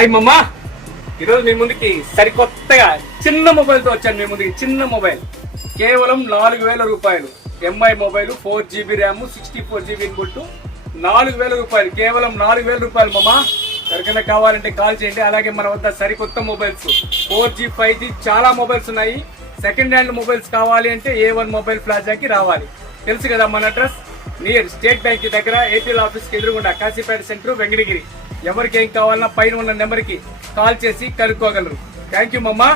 Hi మమ్మా, ఈరోజు మీ ముందుకి సరికొత్తగా చిన్న మొబైల్తో వచ్చాను. మీ ముందుకి చిన్న మొబైల్ కేవలం 4000 రూపాయలు. MI mobile 4GB RAM 64GB input 4000 రూపాయలు, కేవలం 4000 రూపాయలు మమ్మా. ఎవరికైనా కావాలంటే కాల్ చేయండి. అలాగే మన వద్ద సరికొత్త మొబైల్స్ 4G 5G చాలా మొబైల్స్ ఉన్నాయి. సెకండ్ హ్యాండ్ మొబైల్స్ కావాలి అంటే A1 మొబైల్ ప్లాజాకి రావాలి. తెలుసు కదా మన అడ్రస్, నియర్ స్టేట్ బ్యాంక్ దగ్గర ఏపీఎల్ ఆఫీస్కి ఎదురుగుండా కాశీపేట సెంటర్ వెంకటగిరి. ఎవరికి ఏం కావాలన్నా పైన ఉన్న నెంబర్కి కాల్ చేసి కనుక్కోగలరు. థ్యాంక్ యూ మమ్మా.